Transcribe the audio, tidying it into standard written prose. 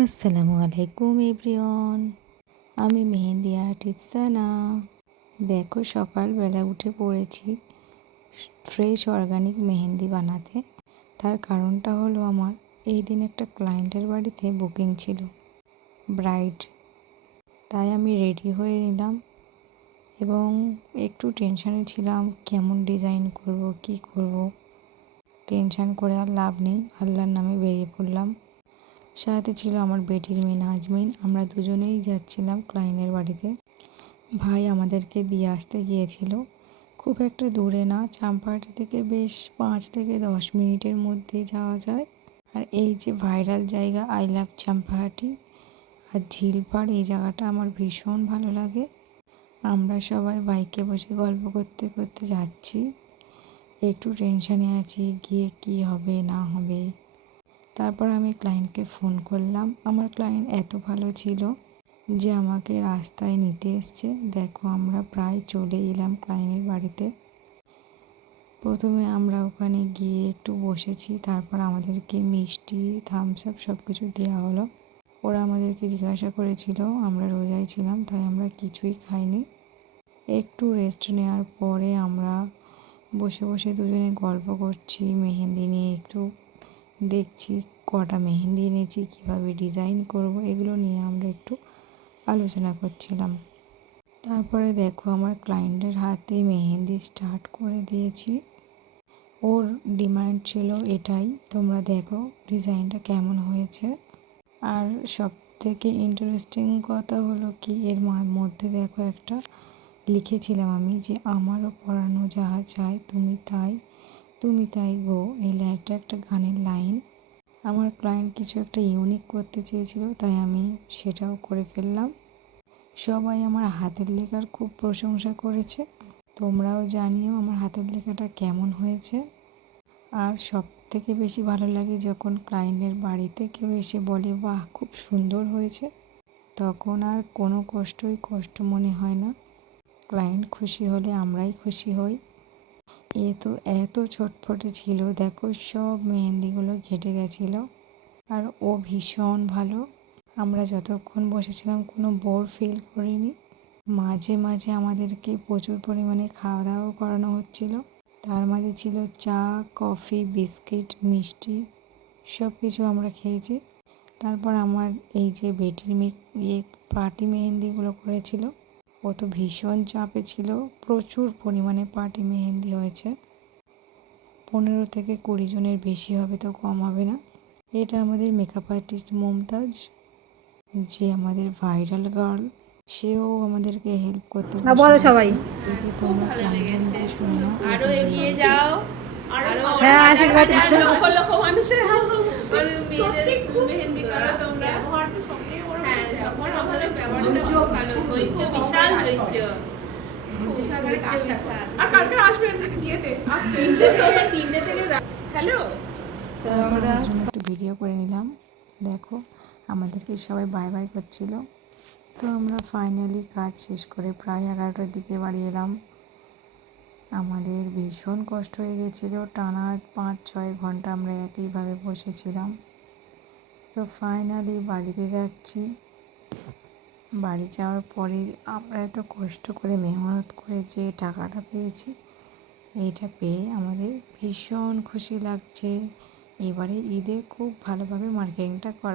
আসসালামু আলাইকুম এভরিওয়ান। আমি মেহেন্দি আর্টিস্ট সানা। দেখো সকালবেলা উঠে পড়েছি ফ্রেশ অর্গানিক মেহেন্দি বানাতে। তার কারণটা হলো আমার এই দিন একটা ক্লায়েন্টের বাড়িতে বুকিং ছিল, ব্রাইড। তাই আমি রেডি হয়ে নিলাম এবং একটু টেনশানে ছিলাম কেমন ডিজাইন করব, কি করব। টেনশান করে আর লাভ নেই, আল্লাহর নামে বেরিয়ে পড়লাম। সাথে ছিল আমার বেটির মেয়ে নাজমিন। আমরা দুজনেই যাচ্ছিলাম ক্লায়েন্টের বাড়িতে। ভাই আমাদেরকে দিয়ে আসতে গিয়েছিল, খুব একটা দূরে না, চাম্পাহাটি থেকে বেশ 5 থেকে 10 মিনিটের মধ্যে যাওয়া যায়। আর এই যে ভাইরাল জায়গা আই লাভ চাম্পাহাটি আর ঝিলপাড়, এই জায়গাটা আমার ভীষণ ভালো লাগে। আমরা সবাই বাইকে বসে গল্প করতে করতে যাচ্ছি, একটু টেনশানে আছি গিয়ে কি হবে না হবে। তারপর আমি ক্লায়েন্টকে ফোন করলাম। আমার ক্লায়েন্ট এত ভালো ছিল যে আমাকে রাস্তায় নিতে এসছে। দেখো আমরা প্রায় চলে এলাম ক্লায়েন্টের বাড়িতে। প্রথমে আমরা ওখানে গিয়ে একটু বসেছি, তারপর আমাদেরকে মিষ্টি, থামস আপ সব কিছু দেওয়া হলো। ওরা আমাদেরকে জিজ্ঞাসা করেছিল, আমরা রোজায় ছিলাম তাই আমরা কিছুই খাইনি। একটু রেস্ট নেওয়ার পরে আমরা বসে বসে দুজনে গল্প করছি, মেহেন্দি নিয়ে একটু দেখছি কটা মেহেন্দি এনেছি, কীভাবে ডিজাইন করব, এগুলো নিয়ে আমরা একটু আলোচনা করছিলাম। তারপরে দেখো আমার ক্লায়েন্টের হাতে মেহেন্দি স্টার্ট করে দিয়েছি। ওর ডিমান্ড ছিল এটাই, তোমরা দেখো ডিজাইনটা কেমন হয়েছে। আর সব থেকে ইন্টারেস্টিং কথা হলো কি, এর মধ্যে দেখো একটা লিখেছিলাম আমি যে আমারও পরানো যাহা চাই তুমি তাই, তুমি তাই গো। এই লাইনটা একটা গানের লাইন। আমার ক্লায়েন্ট কিছু একটা ইউনিক করতে চেয়েছিল, তাই আমি সেটাও করে ফেললাম। সবাই আমার হাতের লেখার খুব প্রশংসা করেছে। তোমরাও জানিও আমার হাতের লেখাটা কেমন হয়েছে। আর সব থেকে বেশি ভালো লাগে যখন ক্লায়েন্টের বাড়িতে কেউ এসে বলে বাহ খুব সুন্দর হয়েছে, তখন আর কোনো কষ্ট মনে হয় না। ক্লায়েন্ট খুশি হলে আমরাই খুশি হই। এ তো এত ছটফটে ছিল, দেখো সব মেহেন্দিগুলো ঘেটে গেছিলো। আর ও ভীষণ ভালো। আমরা যতক্ষণ বসেছিলাম কোনো বোর ফিল করিনি। মাঝে মাঝে আমাদেরকে প্রচুর পরিমাণে খাওয়া দাওয়াও করানো হচ্ছিল। তার মাঝে ছিল চা, কফি, বিস্কিট, মিষ্টি, সব কিছু আমরা খেয়েছি। তারপর আমার এই যে বেটির পার্টি মেহেন্দিগুলো করেছিল, ও তো ভীষণ চাপে ছিল। প্রচুর পরিমাণে পার্টি মেহেন্দি হয়েছে, 15 থেকে 20 জনের বেশি হবে, তো কম হবে না। এটা আমাদের মেকআপ আর্টিস্ট মমতাজ, যে আমাদের ভাইরাল গার্ল, সেও আমাদেরকে হেল্প করতে বসে সবাই গেছে। এই যে তোমরা ক্লায়েন্টের মুখে শুনে নাও। আরো এগিয়ে যাও, আরো হ্যাঁ, হাজার আশীর্বাদ হাজার দিচ্ছ। লক্ষ লক্ষ মানুষের মেয়েদের মেহেন্দি করো তোমরা। ব্যবহার তো সবথেকে বড়, হ্যাঁ সবথেকে ভালো ব্যবহারটা ভালো, ধৈর্য, বিশাল ধৈর্য। আর কালকে আসবেন বিয়েতে, আসছে 3টে থেকে হ্যালো। তারপর আমার জন্য একটু ভিডিও করে নিলাম। দেখো আমাদেরকে সবাই বাই বাই করছিল। তো আমরা ফাইনালি কাজ শেষ করে প্রায় 11টার দিকে বাড়ি এলাম। আমাদের ভীষণ কষ্ট হয়ে গেছিলো, টানা 5-6 ঘন্টা আমরা একইভাবে বসেছিলাম। তো ফাইনালি বাড়িতে যাচ্ছি। বাড়ি যাওয়ার পরে আমরা এত কষ্ট করে মেহনত করে যে টাকাটা পেয়েছি, এইটা পেয়ে আমাদের ভীষণ খুশি লাগছে। এবারে ঈদে খুব ভালোভাবে মার্কেটিংটা করা